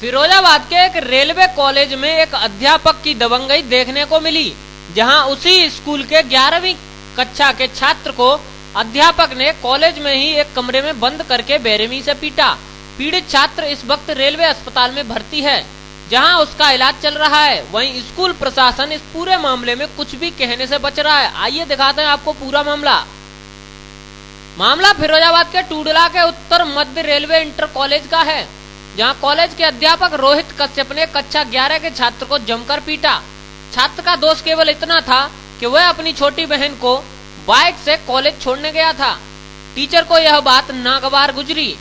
फिरोजाबाद के एक railway college में एक अध्यापक की दबंगई देखने को मिली, जहां उसी स्कूल के 11वीं कक्षा के छात्र को अध्यापक ने कॉलेज में ही एक कमरे में बंद करके बेरहमी से पीटा। पीड़ित छात्र इस वक्त रेलवे अस्पताल में भर्ती है, जहां उसका इलाज चल रहा है। वहीं स्कूल प्रशासन इस पूरे मामले में कुछ भी कहने से बच रहा है। आइए दिखाते हैं आपको पूरा मामला फिरोजाबाद के टूडला के उत्तर मध्य रेलवे इंटर कॉलेज का है, जहां कॉलेज के अध्यापक रोहित कश्यप ने कक्षा 11 के छात्र को जमकर पीटा। छात्र का दोष केवल इतना था कि वह अपनी छोटी बहन को बाइक से कॉलेज छोड़ने गया था। टीचर को यह बात नागवार गुजरी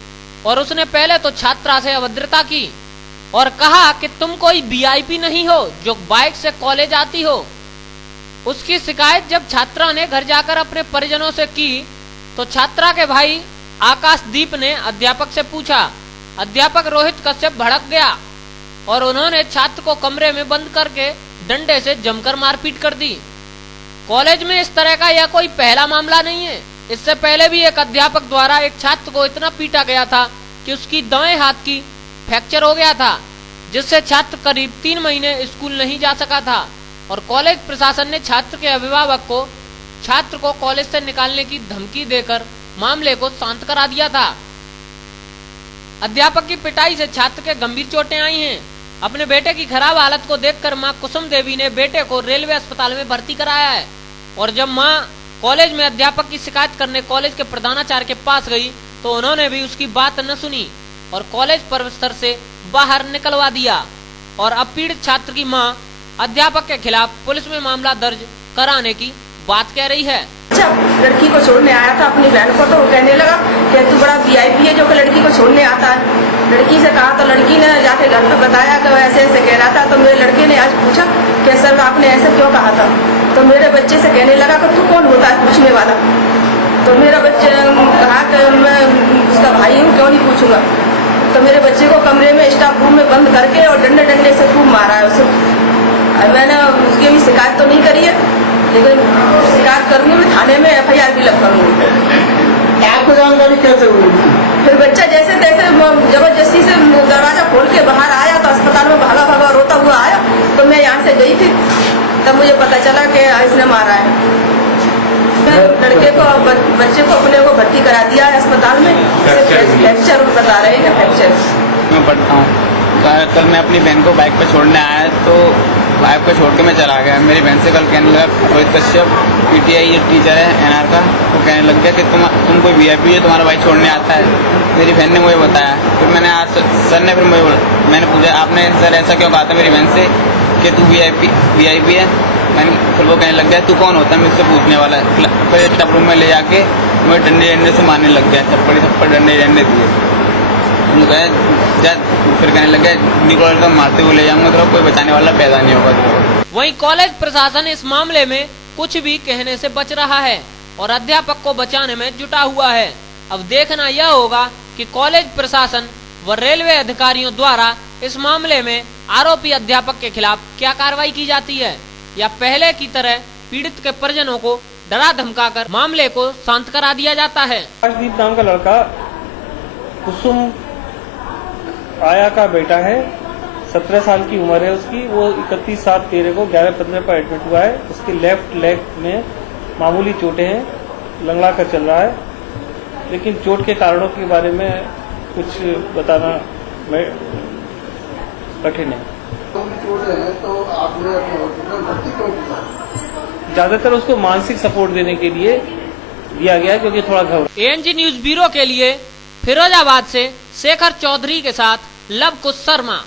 और उसने पहले तो छात्रा से अभद्रता की और कहा कि तुम कोई वीआईपी नहीं हो जो बाइक से कॉलेज आती हो। उसकी शिकायत जब छात्रा ने घर जाकर अपने परिजनों से की तो छात्रा के भाई आकाशदीप ने अध्यापक से पूछा। अध्यापक रोहित कश्यप भड़क गया और उन्होंने छात्र को कमरे में बंद करके डंडे से जमकर मारपीट कर दी। कॉलेज में इस तरह का यह कोई पहला मामला नहीं है। इससे पहले भी एक अध्यापक द्वारा एक छात्र को इतना पीटा गया था कि उसकी दाएं हाथ की फ्रैक्चर हो गया था, जिससे छात्र करीब 3 महीने स्कूल नहीं जा सका था और कॉलेज प्रशासन ने छात्र के अभिभावक को छात्र को कॉलेज से निकालने की धमकी देकर मामले को शांत करा दिया था। अध्यापक की पिटाई से छात्र के गंभीर चोटें आई हैं। अपने बेटे की खराब हालत को देखकर मां कुसुम देवी ने बेटे को रेलवे अस्पताल में भर्ती कराया है और जब मां कॉलेज में अध्यापक की शिकायत करने कॉलेज के प्रधानाचार्य के पास गई तो उन्होंने भी उसकी बात न सुनी और कॉलेज परिसर से बाहर निकलवा दिया और अब पीड़ित छात्र की मां अध्यापक के खिलाफ पुलिस में मामला दर्ज कराने की बात कह रही है। जब लड़की को छोड़ने आया था अपनी बहन को तो वो कहने लगा कि तू बड़ा वीआईपी है जो कि लड़की को छोड़ने आता है। लड़की से कहा तो लड़की ने जाके घर पे बताया कि वो ऐसे ऐसे कह रहा था। तो मेरे लड़के ने आज पूछा कि सर आपने ऐसे क्यों कहा था। तो मेरे बच्चे से कहने लगा कि तू कौन होता है पूछने वाला। तो मेरा बच्चे कहा कि मैं उसका भाई हूँ, क्यों नहीं पूछूंगा। तो मेरे बच्चे को कमरे में स्टाफ रूम में बंद करके और डंडे से खूब मारा है उसे। मैंने उसकी भी शिकायत तो नहीं करी है, लेकिन शिकायत करूंगी मैं, थाने में FIR भी लग करूंगी। आपको जानकारी कैसे हुई? फिर बच्चा जैसे तैसे जबरदस्ती से दरवाजा खोल के बाहर आया तो अस्पताल में भागा रोता हुआ आया। तो मैं यहाँ से गई थी, तब मुझे पता चला कि इसने मारा है। लड़के को बच्चे को अपने को भर्ती करा दिया है अस्पताल में। फ्रैक्चर बता रहे हैं फ्रैक्चर। मैं पढ़ता हूँ। कल मैं अपनी बहन को बाइक पर छोड़ने आया तो बाइक पर छोड़ के मैं चला गया। मेरी बहन से कल कहने लगा रोहित कश्यप PTI ये टीचर है NR का, तो कहने लग गया कि तुम कोई VIP है, तुम्हारा भाई छोड़ने आता है। मेरी बहन ने मुझे बताया। फिर मैंने आज सर ने मैंने पूछा आपने सर ऐसा क्यों कहा था मेरी बहन से कि तू VIP है। फिर वो कहने लग गया तू कौन होता है मुझसे पूछने वाला। फिर स्टाफ रूम में ले जाके मुझे डंडे से मारने लग गया, थप्पड़ डंडे दिए। फिर कहने लग गया निकोल तो मारते हुए ले जाऊंगा तो कोई बचाने वाला पैदा नहीं होगा। वहीं कॉलेज प्रशासन इस मामले में कुछ भी कहने से बच रहा है और अध्यापक को बचाने में जुटा हुआ है। अब देखना यह होगा कि कॉलेज प्रशासन व रेलवे अधिकारियों द्वारा इस मामले में आरोपी अध्यापक के खिलाफ क्या कार्रवाई की जाती है या पहले की तरह पीड़ित के परिजनों को डरा धमकाकर मामले को शांत करा दिया जाता है। आकाशदीप नाम का लड़का कुसुम आया का बेटा है, 17 साल की उम्र है उसकी। वो 31/7/13 को 11:15 पर एडमिट हुआ है। उसके लेफ्ट लेग में मामूली चोटें हैं, लंगड़ा कर चल रहा है, लेकिन चोट के कारणों के बारे में कुछ बताना कठिन है। तो आपने भर्ती क्यों किया? ज्यादातर उसको मानसिक सपोर्ट देने के लिए दिया गया क्योंकि थोड़ा घबरा। ANG न्यूज ब्यूरो के लिए फिरोजाबाद से शेखर चौधरी के साथ लव कुश शर्मा।